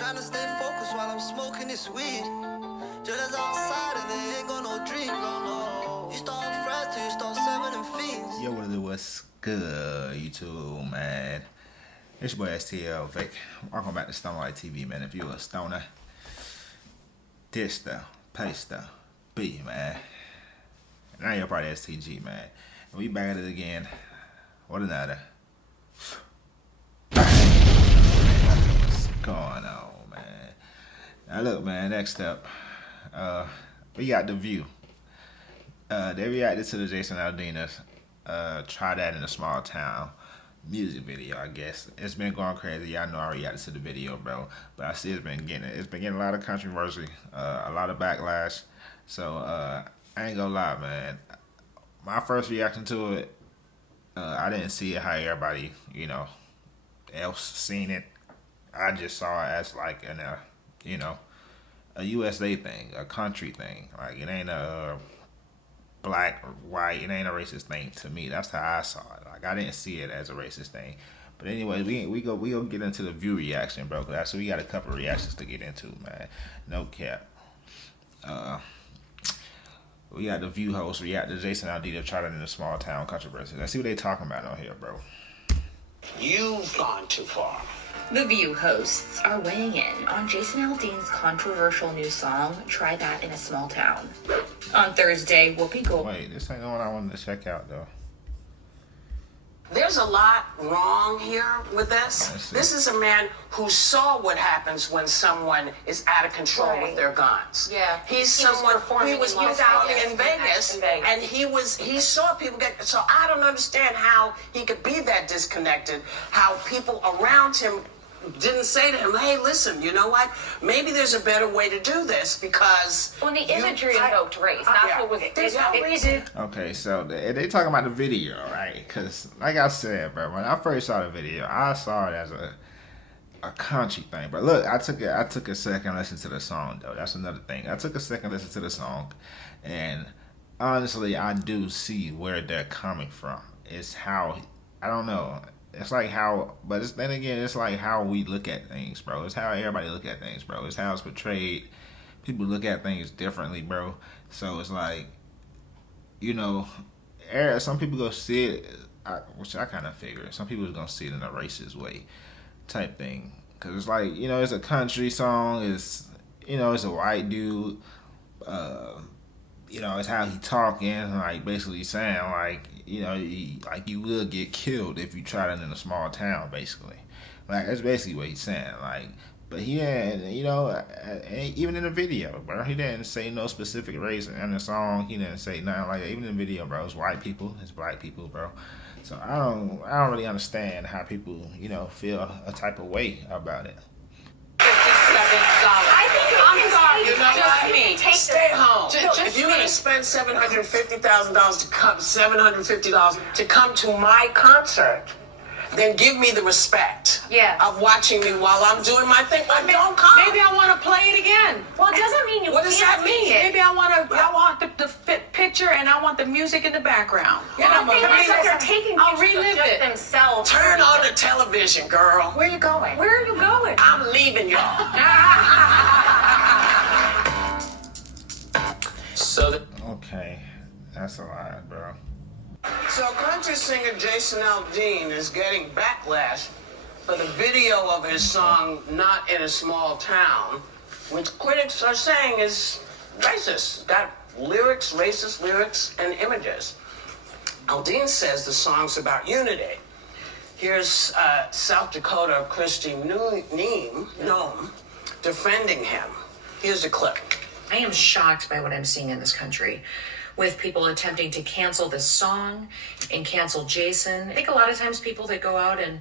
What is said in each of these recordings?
Trying to stay focused while I'm smoking this weed. Just outside and they ain't got no dream, no. You start fresh till you start serving them fiends. Yo, what's good, YouTube, man? It's your boy STL Vic. Welcome back to Stonelight TV, man. If you're a stoner, this stuff, pay stuff, B, man. Now you're part of STG, man. And we back at it again. What another? What's going on, man? Now look, man, next up, we got The View. They reacted to the Jason Aldean Try That in a Small Town music video, I guess. It's been going crazy. Y'all know I reacted to the video, bro. But I see it's been getting a lot of controversy, a lot of backlash. So I ain't gonna lie, man. My first reaction to it, I didn't see it how everybody, else seen it. I just saw it as like a USA thing, a country thing. Like it ain't a black or white, it ain't a racist thing to me. That's how I saw it. Like I didn't see it as a racist thing. But anyway, we go get into the View reaction, bro. Cause actually we got a couple reactions to get into, man. No cap. We got the View host react to Jason Aldean Try That in a Small Town controversy. Let's see what they talking about on here, bro. You've gone too far. The View hosts are weighing in on Jason Aldean's controversial new song, Try That in a Small Town. On Thursday, Whoopi Goldberg... Wait, this ain't the one I wanted to check out, though. There's a lot wrong here with this. This is a man who saw what happens when someone is out of control with their guns. Yeah. He was out in Vegas, and he saw people get, so I don't understand how he could be that disconnected, how people around him didn't say to him, hey, listen, you know what? Maybe there's a better way to do this because... When the imagery invoked race, that's what was... There's no reason. Okay, so they talking about the video, right? Because, like I said, bro, when I first saw the video, I saw it as a country thing. But look, I took a second listen to the song, though. That's another thing. I took a second listen to the song, and honestly, I do see where they're coming from. It's how... I don't know. It's like how, but then again, it's like how we look at things, bro. It's how everybody look at things, bro. It's how it's portrayed. People look at things differently, bro. So it's like, some people go see it, which I kind of figure. Some people are going to see it in a racist way type thing. Because it's like, it's a country song. It's, it's a white dude. It's how he talking, like basically saying like, you will get killed if you try that in a small town, basically. Like that's basically what he's saying. Like, but he didn't, even in the video, bro, he didn't say no specific race in the song. He didn't say nothing like that. Even in the video, bro, it's white people, it's black people, bro. So I don't really understand how people, feel a type of way about it. I think I'm sorry, You know just what? me. Stay home. Just if you're going to spend $750,000 to come, $750 to come to my concert, then give me the respect of watching me while I'm doing my thing. Don't come. Maybe I want to play it again. Well, it doesn't mean you What does can't that mean? take it. Maybe I want the picture and I want the music in the background. Well, the thing is that they're taking I'll pictures of relive just it. themselves. Turn on the television, girl. Where are you going? Where are you going? I'm leaving y'all. Okay, that's a lot, bro. So country singer Jason Aldean is getting backlash for the video of his song Not in a Small Town, which critics are saying is racist. Got lyrics, racist lyrics, and images. Aldean says the song's about unity. Here's South Dakota Christy Noem defending him. Here's the clip. I am shocked by what I'm seeing in this country, with people attempting to cancel this song and cancel Jason. I think a lot of times people that go out and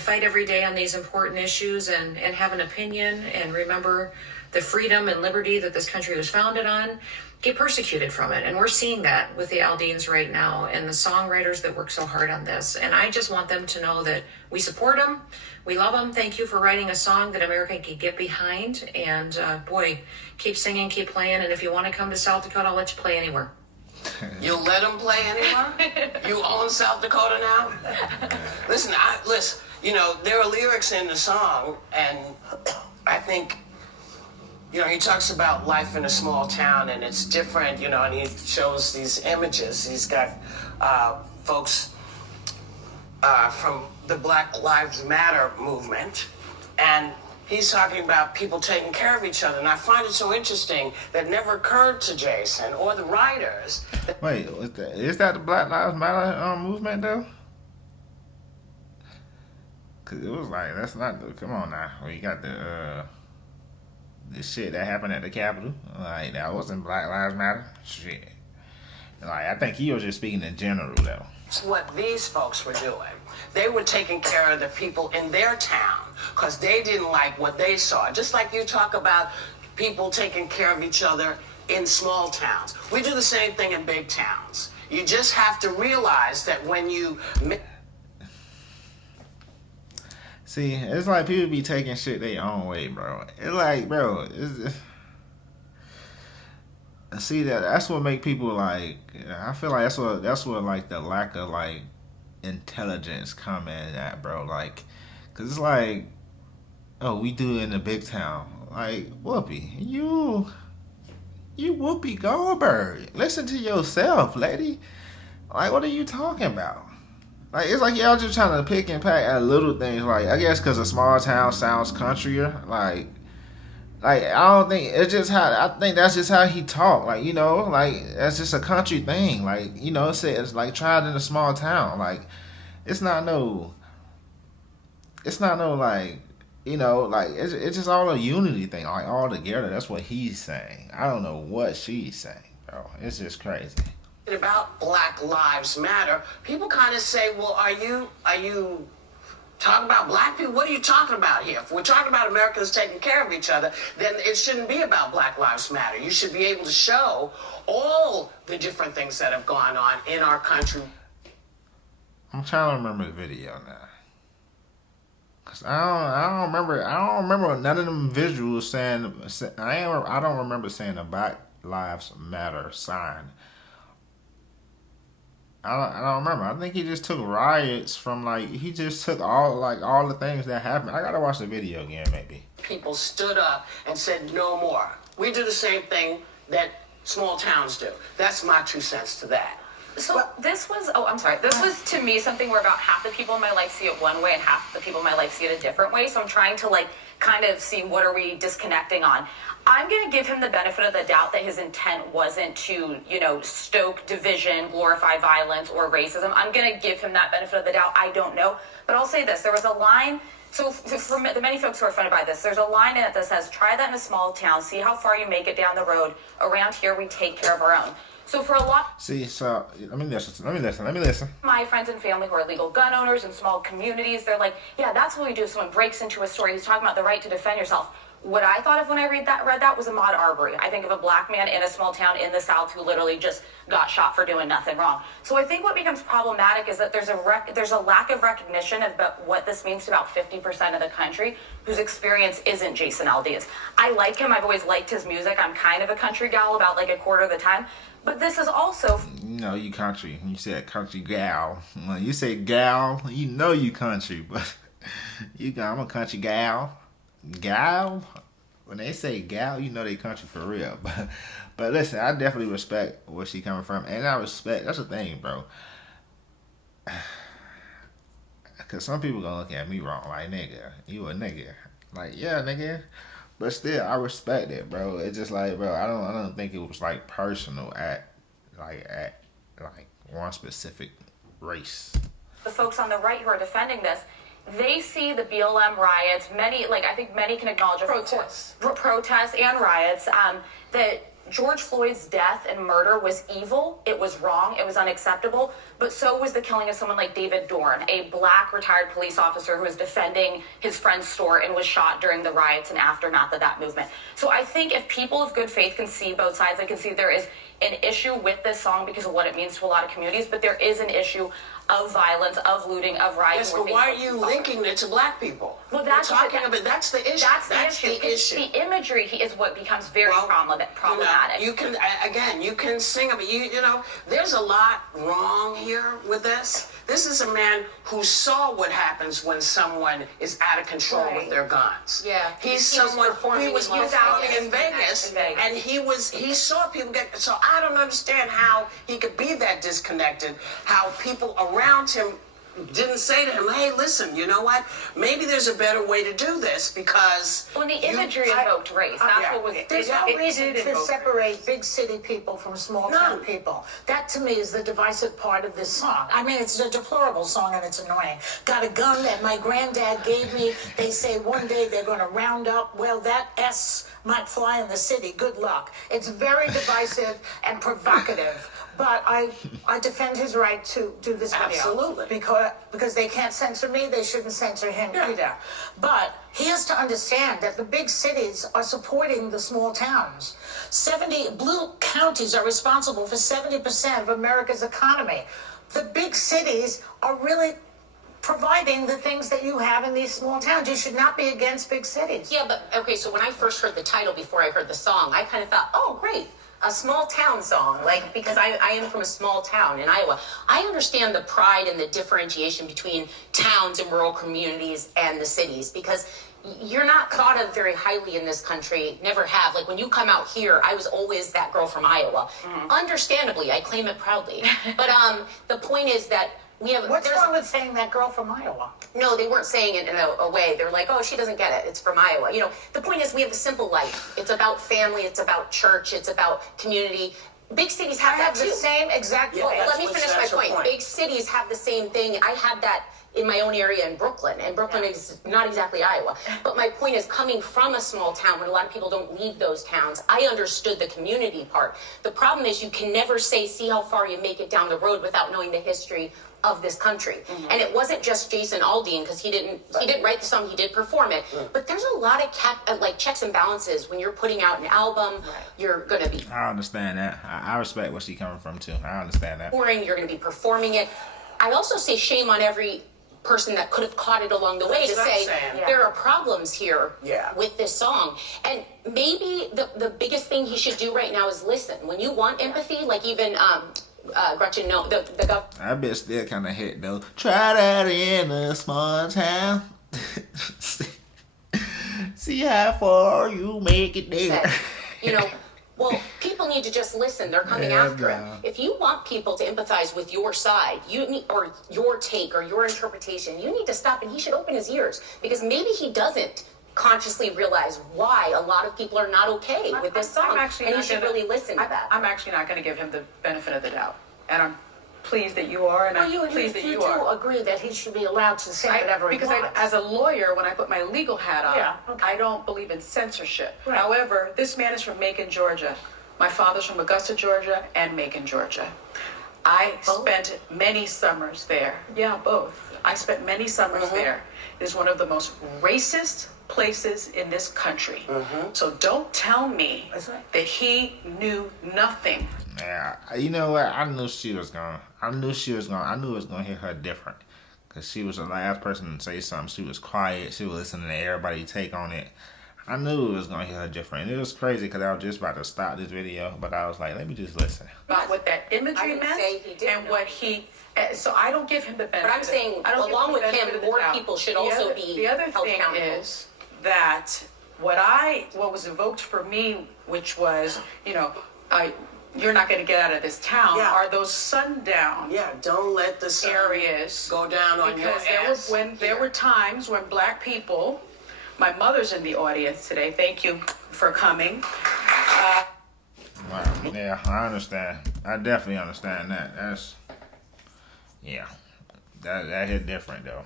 fight every day on these important issues and have an opinion and remember the freedom and liberty that this country was founded on get persecuted from it. And we're seeing that with the Aldeans right now and the songwriters that work so hard on this. And I just want them to know that we support them. We love them. Thank you for writing a song that America can get behind. And boy, keep singing, keep playing. And if you want to come to South Dakota, I'll let you play anywhere. You'll let them play anywhere? You own South Dakota now? Listen, there are lyrics in the song, and I think, he talks about life in a small town and it's different, and he shows these images. He's got folks from the Black Lives Matter movement, and he's talking about people taking care of each other. And I find it so interesting that it never occurred to Jason or the writers. Wait, is that the Black Lives Matter movement though? Cause it was like, that's not. Come on now, we got the shit that happened at the Capitol. Like, that wasn't Black Lives Matter. Shit. Like, I think he was just speaking in general though. It's what these folks were doing. They were taking care of the people in their town because they didn't like what they saw. Just like you talk about people taking care of each other in small towns. We do the same thing in big towns. You just have to realize that when you... See, it's like people be taking shit their own way, bro. It's like, bro, see, that's what make people like. I feel like that's what like the lack of like intelligence come in at, bro. Like, cause it's like, oh, we do it in a big town. Like, Whoopi, you Whoopi Goldberg. Listen to yourself, lady. Like, what are you talking about? Like, it's like y'all just trying to pick and pack at little things. Like, I guess because a small town sounds countryer. Like I don't think it's just how, I think that's just how he talk. Like, like that's just a country thing. Like, it's like tried in a small town. Like, it's not no like, like it's just all a unity thing. Like, all together. That's what he's saying. I don't know what she's saying, bro. It's just crazy. About Black Lives Matter, people kind of say, well, are you talking about black people? What are you talking about here? If we're talking about Americans taking care of each other, then it shouldn't be about Black Lives Matter. You should be able to show all the different things that have gone on in our country. I'm trying to remember the video now. Cause I don't remember none of them visuals saying, I don't remember saying the Black Lives Matter sign. I don't remember. I think he just took riots from, like, he just took all the things that happened. I gotta watch the video again, maybe. People stood up and said no more. We do the same thing that small towns do. That's my 2 cents to that. So this was, this was to me something where about half the people in my life see it one way and half the people in my life see it a different way. So I'm trying to like kind of see what are we disconnecting on. I'm going to give him the benefit of the doubt that his intent wasn't to, stoke division, glorify violence or racism. I'm going to give him that benefit of the doubt. I don't know. But I'll say this. There was a line. So for the many folks who are offended by this, there's a line in it that says, try that in a small town. See how far you make it down the road. Around here, we take care of our own. So for a lot... See, so, let me listen. My friends and family who are legal gun owners in small communities, they're like, yeah, that's what we do if someone breaks into a store. He's talking about the right to defend yourself. What I thought of when I read that was Ahmaud Arbery. I think of a black man in a small town in the South who literally just got shot for doing nothing wrong. So I think what becomes problematic is that there's a lack of recognition of what this means to about 50% of the country whose experience isn't Jason Aldean's. I like him. I've always liked his music. I'm kind of a country gal about like a quarter of the time. But this is also... you country. You said country gal. When you say gal, you country. But I'm a country gal. Gal? When they say gal, they country for real. But listen, I definitely respect where she coming from. And I respect... That's the thing, bro. Because some people gonna look at me wrong. Like, nigga, you a nigga. Like, yeah, nigga. But still, I respect it, bro. It's just like, bro, I don't think it was like personal at one specific race. The folks on the right who are defending this, they see the BLM riots. I think many can acknowledge protests and riots. That George Floyd's death and murder was evil. It was wrong. It was unacceptable. But so was the killing of someone like David Dorn, a black retired police officer who was defending his friend's store and was shot during the riots and aftermath of that movement. So I think if people of good faith can see both sides, they can see there is an issue with this song because of what it means to a lot of communities, but there is an issue of violence, of looting, of rioting. Yes, but why are you linking it to black people? Well, that's We're talking about that's the issue. That's the issue. The imagery is what becomes very problematic. You can again, you can sing about you know. There's a lot wrong here with this. This is a man who saw what happens when someone is out of control with their guns. Yeah, he's someone. He was performing in Vegas, and he saw people get. So I don't understand how he could be that disconnected. How people around him didn't say to him, hey, listen, you know what? Maybe there's a better way to do this because... Well, the imagery invoked race. That's what was... There's no reason to separate big city people from small town people. That, to me, is the divisive part of this song. I mean, it's a deplorable song and it's annoying. Got a gun that my granddad gave me. They say one day they're going to round up. Well, that S might fly in the city. Good luck. It's very divisive and provocative. But I defend his right to do this video. Absolutely. Because they can't censor me, they shouldn't censor him either. But he has to understand that the big cities are supporting the small towns. Blue counties are responsible for 70% of America's economy. The big cities are really providing the things that you have in these small towns. You should not be against big cities. Yeah, but okay, so when I first heard the title before I heard the song, I kind of thought, oh, great. A small town song, like, because I am from a small town in Iowa. I understand the pride and the differentiation between towns and rural communities and the cities, because you're not thought of very highly in this country, never have. Like, when you come out here, I was always that girl from Iowa. Understandably, I claim it proudly. But the point is that we have... What's wrong with saying that girl from Iowa? No, they weren't saying it in a way. They're like, oh, she doesn't get it. It's from Iowa. You know, the point is we have a simple life. It's about family. It's about church. It's about community. Big cities have that too. The same exact point. Let me finish my point. Big cities have the same thing. I had that in my own area in Brooklyn, and Brooklyn is not exactly Iowa. But my point is, coming from a small town where a lot of people don't leave those towns, I understood the community part. The problem is you can never say, see how far you make it down the road without knowing the history of this country. And it wasn't just Jason Aldean, because he didn't write the song, he did perform it. But there's a lot of like checks and balances when you're putting out an album. You're gonna be I understand that. I respect where she's coming from too. I understand that. touring, you're gonna be performing it. I also say shame on every person that could have caught it along the way to say there are problems here with this song. And maybe the biggest thing he should do right now is listen. When you want empathy, like even Gretchen, no, the That bitch still kind of hit though. Try that in a small town. See how far you make it there. said, you know, well, people need to just listen. They're coming after him. If you want people to empathize with your side, you need, or your take or your interpretation, you need to stop, and he should open his ears, because maybe he doesn't consciously realize why a lot of people are not okay with this song, and he should really listen to that. I'm actually not going to give him the benefit of the doubt, and I'm pleased that you are, and I'm pleased that you are. You do agree that he should be allowed to say whatever he wants. Because as a lawyer, when I put my legal hat on, I don't believe in censorship. Right. However, this man is from Macon, Georgia. My father's from Augusta, Georgia, and Macon, Georgia. I spent many summers there. Yeah, both. I spent many summers there. It is one of the most racist places in this country. So don't tell me that he knew nothing. Yeah, you know what? I knew she was gonna. I knew it was gonna hit her different, cause she was the last person to say something. She was quiet. She was listening to everybody take on it. I knew it was gonna hit her different. And it was crazy because I was just about to stop this video, but I was like, let me just listen. About what that imagery meant and what he. So I don't give him the benefit. But I'm saying, along with him, more people should also be The other held thing accountable. is that what was evoked for me, which was, you know, you're not going to get out of this town, are those sundown don't let the sun areas go down on your ass. Because there were times when black people, my mother's in the audience today, thank you for coming. Wow. Yeah, I understand. I definitely understand that. That hit different though.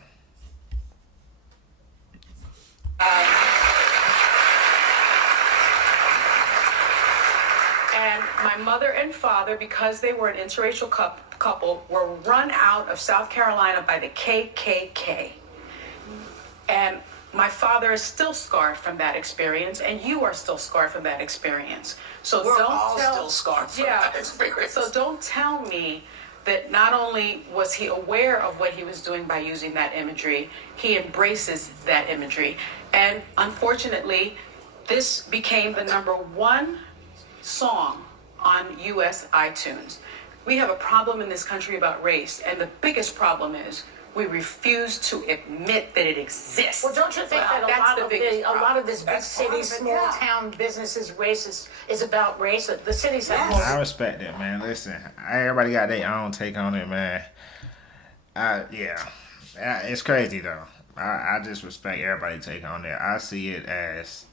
And my mother and father, because they were an interracial couple, were run out of South Carolina by the KKK. And my father is still scarred from that experience, and you are still scarred from that experience. So We're all still scarred from that experience. So don't tell me that not only was he aware of what he was doing by using that imagery, he embraces that imagery. And unfortunately, this became the #1 song on US iTunes. We have a problem in this country about race, and the biggest problem is we refuse to admit that it exists. Well, don't you think that a lot of this big city, small yeah. town businesses race is about race? The cities have more. I respect that, man. Listen, everybody got their own take on it, man. Yeah, it's crazy though. I just respect everybody's take on it. I see it as,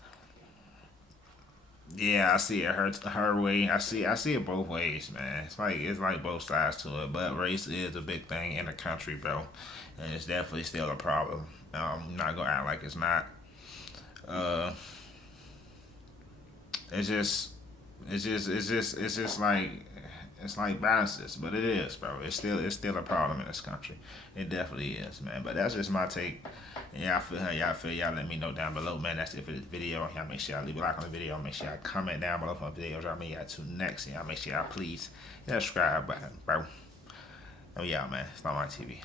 yeah, I see it her way. I see it both ways, man. It's like both sides to it. But race is a big thing in the country, bro, and it's definitely still a problem. I'm not gonna act like it's not. It's just like balances, but it is, bro. It's still a problem in this country. It definitely is, man. But that's just my take. Yeah, I feel how y'all feel. Y'all let me know down below, man. That's it for this video. Y'all make sure y'all leave a like on the video. Make sure y'all comment down below for my videos. Y'all make y'all tune next. And y'all make sure y'all please hit that subscribe button, bro. Oh yeah, man. It's not my TV.